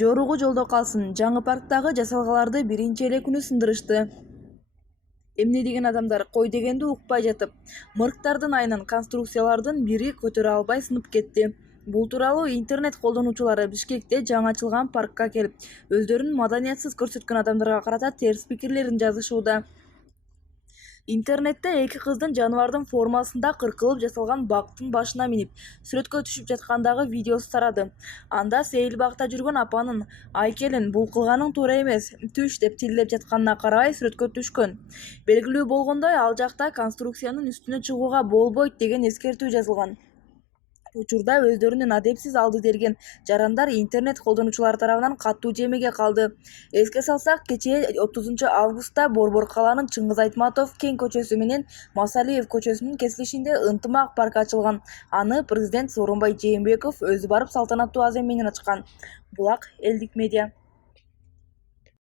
жоругу жолдо калсын. Жаңы парктагы жасалгаларды биринчи эле күнү сындырышты. Эмне деген адамдар кой дегенди укпай жатып, мырктардын айынан конструкциялардын бири көтөрө албай сынып кетти. Бул тууралуу интернет колдонуучулары Бишкекте жаңы ачылган паркка келип, өздөрүн маданиятсыз көрсөткөн адамдарга карата терс пикирлерин жазышууда. Интернетте эки кыздын жаныбардын формасында кыркылып жасалган бактын башына минип, сүрөткө түшүп жаткандагы видеосу тарады. Анда сейил бакта жүргөн апанын "Ай келин, бул кылганың туура эмес, түш" деп тилдеп жатканына карабай сүрөткө түшкөн. Белгилүү болгондой, ал жакта конструкциянын үстүнө чыгууга болбойт деген эскертүү жазылган. Учурда өздөрүнүн адепсиз алды дерген жарандар интернет колдонуучулар тарабынан катуу жемеге калды. Эске салсак, кечээ 30 августта Борбор калаанын Чыңгыз Айтматов Кең көчөсү менен Масалиев көчөсүнүн кесилишинде ынтымак парк ачылган. Аны президент Сооронбай Жээнбеков өзү барып салтанаттуу азем менен ачкан. Булак элдик медиа.